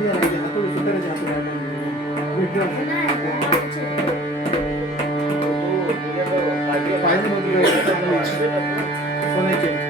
Thank you.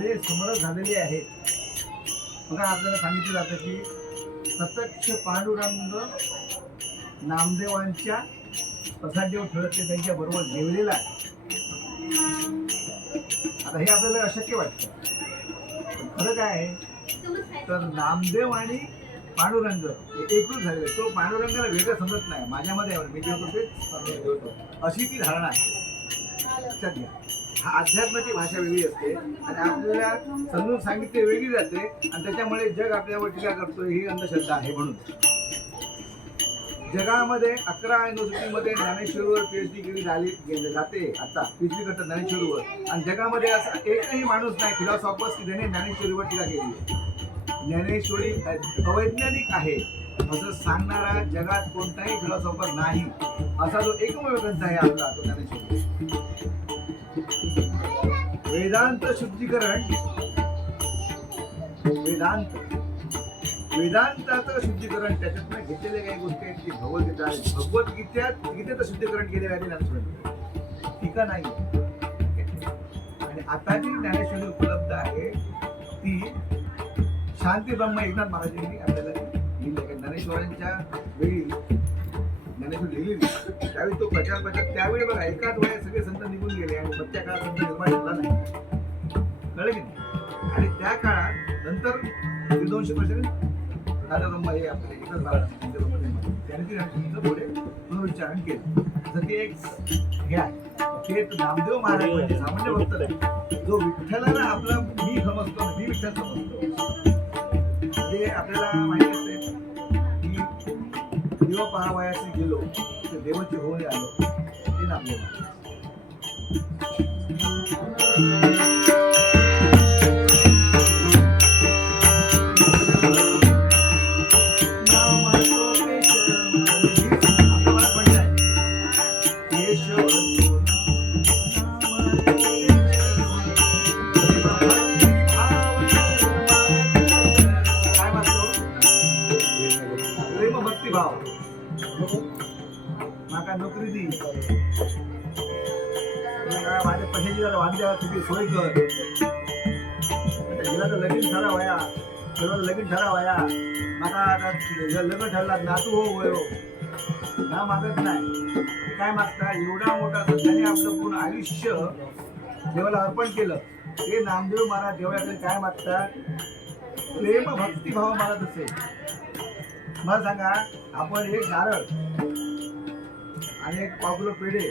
एवढे समरस झालेले आहेत बघा आपल्याला सांगितलं जातं की प्रत्यक्ष पांडुरंग नामदेवांच्या प्रसादेव ठळक ते त्यांच्या बरोबर जेवलेला आहे. आता हे आपल्याला अशक्य वाटतं. खरं काय आहे? तर नामदेव आणि पांडुरंग एकूण एकरूप तो पांडुरंगाला वेगळं समजत नाही. माझ्यामध्ये मी जेवतो तेच अशी ती धारणा आहे. लक्षात घ्या. हा अध्यात्माची भाषा वेगळी असते. आणि आपल्याला समजून सांगितले वेगळी जाते. आणि त्याच्यामुळे जग आपल्यावर टीका करतो ही अंधश्रद्धा आहे म्हणून. जगामध्ये अकरा युनिव्हर्सिटीमध्ये ज्ञानेश्वरीवर डी केली झाली जाते आता. पीएचडी करतात ज्ञानेश्वरीवर. आणि जगामध्ये असा एकही माणूस नाही फिलॉसॉफर्स की ज्याने ज्ञानेश्वरीवर टीका केली ज्ञानेश्वरी अवैज्ञानिक आहे. असं सांगणारा जगात कोणताही फिलॉसॉफर नाही. असा जो एकमेव ग्रंथ आहे आपला तो ज्ञानेश्वरी. वेदांत शुद्धीकरण. वेदांत. वेदांताचं शुद्धीकरण त्याच्यातनं घेतलेल्या काही गोष्टी आहेत की भगवद्गीता आहे. भगवद्गीत्यात गीतेचं शुद्धीकरण केलेलं आहे टीका नाही. आणि आता जी ज्ञानेश्वरी उपलब्ध आहे ती शांती ब्रह्म एकनाथ महाराजांनी आपल्याला लिहिली आहे. ज्ञानेश्वरांच्या वेळी ज्ञानेश्वर लिहिलेली त्यावेळी तो प्रचार प्रचार त्यावेळी बघा एकाच वयात सगळे संत निघून गेले आणि मधल्या काळात संत निर्माण झाला नाही. कळलं की नाही? आणि त्या काळात नंतर दोनशे वर्षांनी राजा ब्रह्म हे आपले एकच महाराज त्यांचे ब्रह्म ती ज्ञानेश्वरीचं पुढे पुनरुच्चारण केलं. तर ते एक हे आहे ते नामदेव महाराज म्हणजे सामान्य भक्त नाही. जो विठ्ठलाला आपला मी समजतो मी विठ्ठल समजतो. ते देवाची होऊन आलो ते नामदेव महाराज नामातो नोकरी दी माझ्या पैशाची जरा तुझी सोय कर. आता हिला तर लगीन ठरा वया सर्व लगीन ठरा वया माझा आता जर लग्न ठरला नातू हो वयो हो. ना मागत नाही. काय मागता? एवढा मोठा त्याने आपलं पूर्ण आयुष्य देवाला अर्पण केलं. ते नामदेव महाराज देवाकडे काय मागतात प्रेम भक्तिभाव मागत असेल मला सांगा आपण एक नारळ आणि एक पाव पेढे.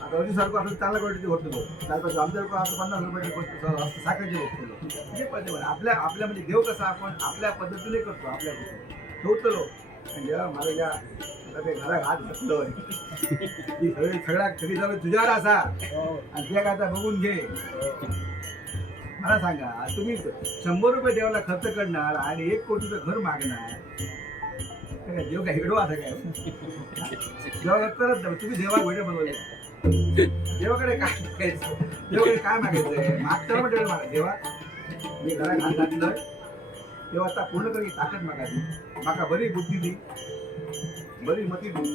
आता अजून सारखं असं चांगला क्वालिटी होतो त्यानंतर आमच्या लोक असं पन्नास रुपयाची गोष्ट असं साखरेची वस्तू हे पद्धती आपल्या आपल्या म्हणजे देव कसा आपण? आपल्या पद्धतीने करतो आपल्या ठेवतो जेव्हा म्हणजे मला ज्या आता घरात हात घातलं ती सगळी सगळ्या सगळी सगळं तुझ्यावर असा. आणि काय बघून घे. मला सांगा तुम्ही शंभर रुपये देवाला खर्च करणार आणि एक कोटीचं घर मागणार. ते काय देव काय हिडो आता काय? देवा करत नाही तुम्ही देवा वेळ बनवले देवाकडे काय मागायचं? देवाकडे काय मागायचं? मागताना पण मागा देवा. मी घरात हात घातलं. तेव्हा आता पूर्ण करी ताकद मागायची माका बरी बुद्धी दी. बरी मती दी.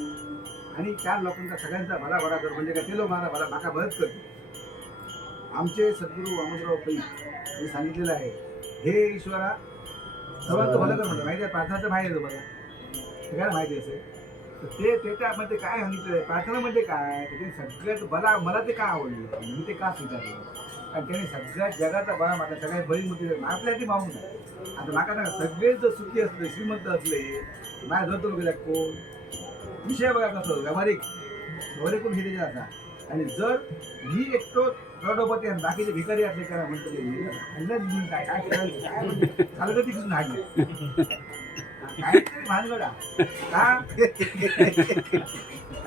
आणि त्या लोकांचा सगळ्यांचा भला भरा कर. म्हणजे काय ते लोक मला भला माका मदत करते आमचे सद्गुरू वामनराव पै मी सांगितलेलं आहे हे ईश्वरा सर्वांचं भलं कर म्हणलं. माहिती आहे प्रार्थनाचं माहिती आहे तुम्हाला सगळ्यांना माहिती असेल तर ते ते त्यामध्ये काय सांगितलं प्रार्थना म्हणजे काय? त्याने सगळ्यात मला मला ते का आवडलं? मी ते का स्वीकारलं? आणि त्याने सगळ्या जगाचा बळा मागा सगळ्यात बरी मोठी आपल्यासाठी मागून आहे आता माका ना सगळे जर सुखी असले श्रीमंत असले माझ्या जर गेल्या कोण? विषय बघा कसं व्यावहारिक व्यावहारिक कोण हे आता. आणि जर मी एकटो करोडपती आणि बाकीचे भिकारी असले करा म्हणतो काय काय केलं? काय म्हणजे चालतं किसून हाडले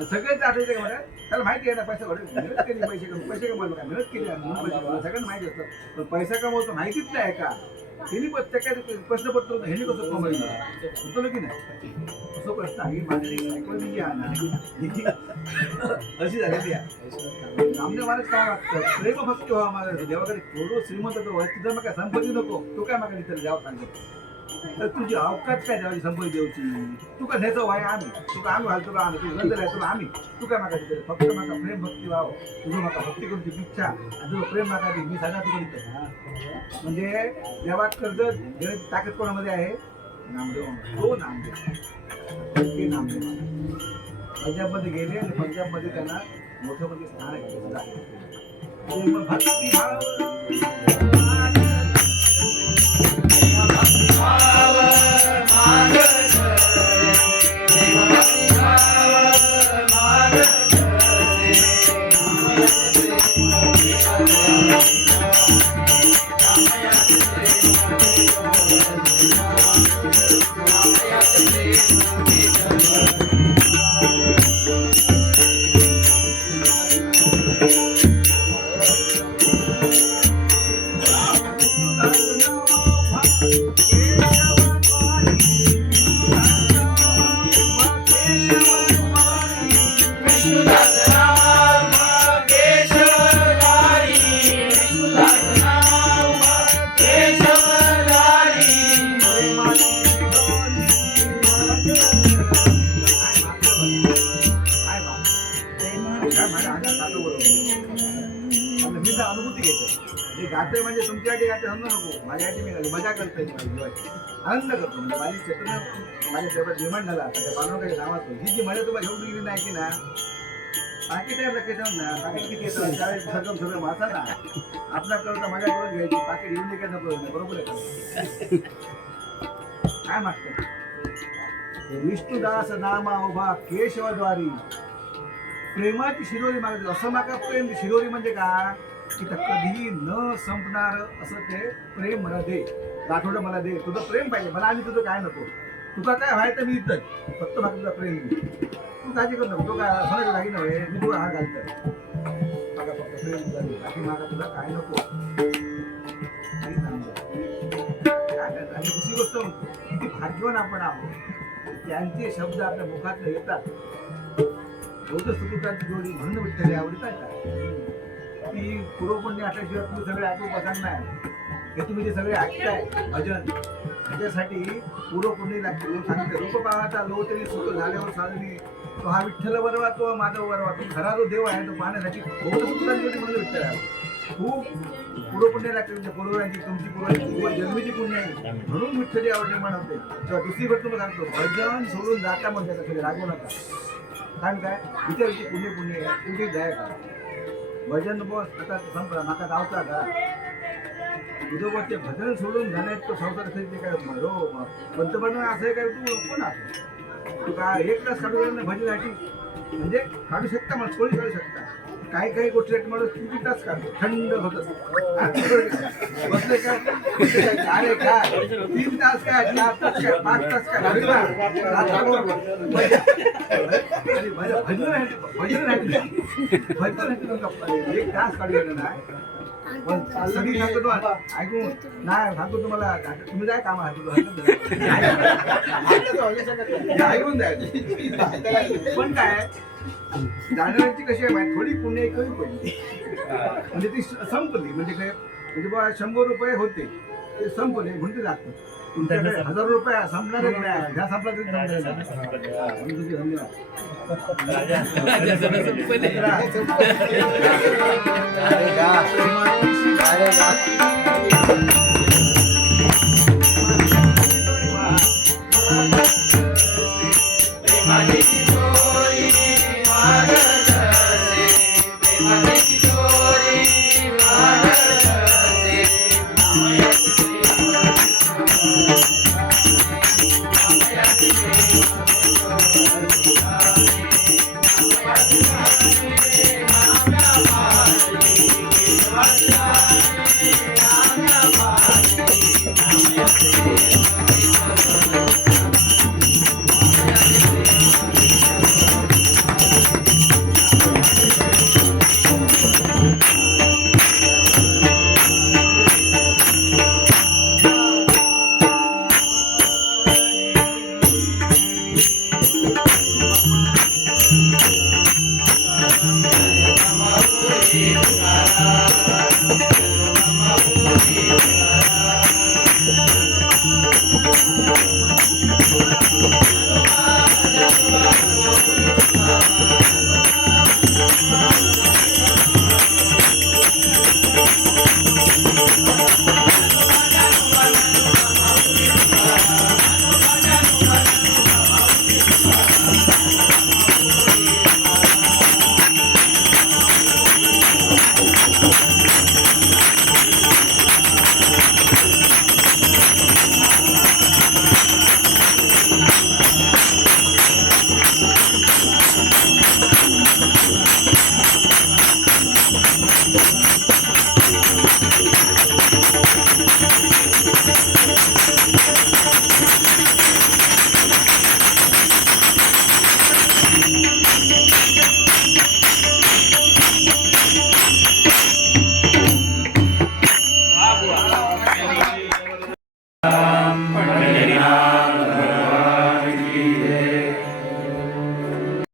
सगळेच आठवते का मला त्याला माहिती आहे ना पैसा घडत मेहनत केली पैसे कमवून पैसे कमवलं काय मेहनत केली म्हणून पैसे सगळ्यांना माहिती असतं पण पैसा कमवतो माहितीच नाही का त्यांनी पण त्या प्रश्न पडतो ना, ह्यांनी कसं कमवलं होतं की नाही असं प्रश्न आहे माझ्या ऐकलं ना अशी झालेली आहे आमच्या महाराज काय वाटतं प्रेम भक्ती व्हावा माझा देवाकडे थोडं श्रीमंत तो तिथं मग काय संपत्ती नको तू काय मागा तिथं द्यावं सांगतो तर तुझी अवकात काय देवाची संपत्ती देऊची तुका का न्यायचं व्हाय आम्ही? तुका आम्ही घालतो आम्ही? तुझं नंतर आहे तुला आम्ही? तुका काय मागा फक्त माझा प्रेम भक्ती व्हावं. तुझं माका भक्ती करूची इच्छा. आणि तुझं प्रेम मागा ती मी सगळ्या तुम्ही म्हणजे देवात कर्ज देण्याची ताकद कोणामध्ये आहे? नामदेव तो हो, नामदेव ते नामदेव पंजाबमध्ये गेले आणि पंजाबमध्ये त्यांना मोठं मोठे स्थान आहे. भक्ती भाव आनंद करतो म्हणजे माझी चेतना माझ्या सेवेत निर्माण झाला. त्या पानवकाही नावाचं ही जी मजा तुम्हाला घेऊन गेली नाही की ना बाकी काय लक्षात ना पाकिट किती येतं त्यावेळेस सगळं सगळं मासा ना. आपला करता मजा करून घ्यायची पाकिट येऊन काय नको बरोबर आहे काय मागतं? विष्णुदास नामा उभा केशवद्वारी. प्रेमाची शिरोरी मागितली. असं माका प्रेम शिरोरी म्हणजे का? की कधी न संपणार असं ते प्रेम मला दे. आठवडं मला दे. तुझं प्रेम पाहिजे. मला आणि तुझं काय नको? तुझा काय व्हायचं मी इथं फक्त मला तुझं प्रेम दे. तू काळजी करू नको. तो काय सोन्याची लागेल नव्हे मी तुला हा घालतोय. माझा फक्त प्रेम तुला दे. बाकी माझा तुला काय नको? आणि दुसरी गोष्ट किती भाग्यवान आपण आहोत. त्यांचे शब्द आपल्या मुखात येतात. रोज सुखुकांची जोडी म्हणून विठ्ठल आवडतात का? ती पूर्वपुण्य असल्याशिवाय तुम्ही सगळे ऐकून बघणार नाही. हे तुम्ही जे सगळे ऐकताय भजन त्याच्यासाठी पूर्वपुण्य लागते सांगितलं लो तरी सुख झाल्यावर साधने. तो हा विठ्ठल बरवा तो माधव बरवा तो खरा जो देव आहे तो पाहण्यासाठी बहुत सुखांची म्हणून विठ्ठल? आहे खूप पूर्वपुण्य लागते तुमच्या पूर्वजांची तुमची पूर्वाची पूर्व जन्मीची पुण्य आहे. म्हणून विठ्ठली आवड निर्माण होते किंवा दुसरी गोष्ट तुम्हाला सांगतो भजन सोडून जाता म्हणजे कधी रागवू नका. कारण काय? विचारची पुण्य पुण्य आहे तुमची दया करा. भजन बस आता संपला नाका गावचा का? विदोबा ते भजन सोडून जाण्यात तो संसार असेल काय हो पंतप्रधान असं आहे काय तू? कोण असं तू काय एक तास काढू भजनासाठी म्हणजे काढू शकता मला सोडी काढू शकता? काही काही गोष्टी माणूस किती तास काढतो? थंड होत बसले काय बसले काय अरे काय तीन तास काय? चार तास काय? पाच तास काय? भजन भजन भजन. एक तास काढू नाही? पण सगळी सांगतो ऐकून नाही सांगतो तुम्हाला तुम्ही जाय काम ऐकून जाय पण काय? जाणाऱ्यांची कशी आहे माहिती? थोडी पुण्य कमी पडली. म्हणजे ती संपली. म्हणजे काय? म्हणजे बाबा शंभर रुपये होते. ते संपले म्हणजे जात तुमच्याकडे हजार रुपये संपणारच ह्या संपला तरी धन्यवाद.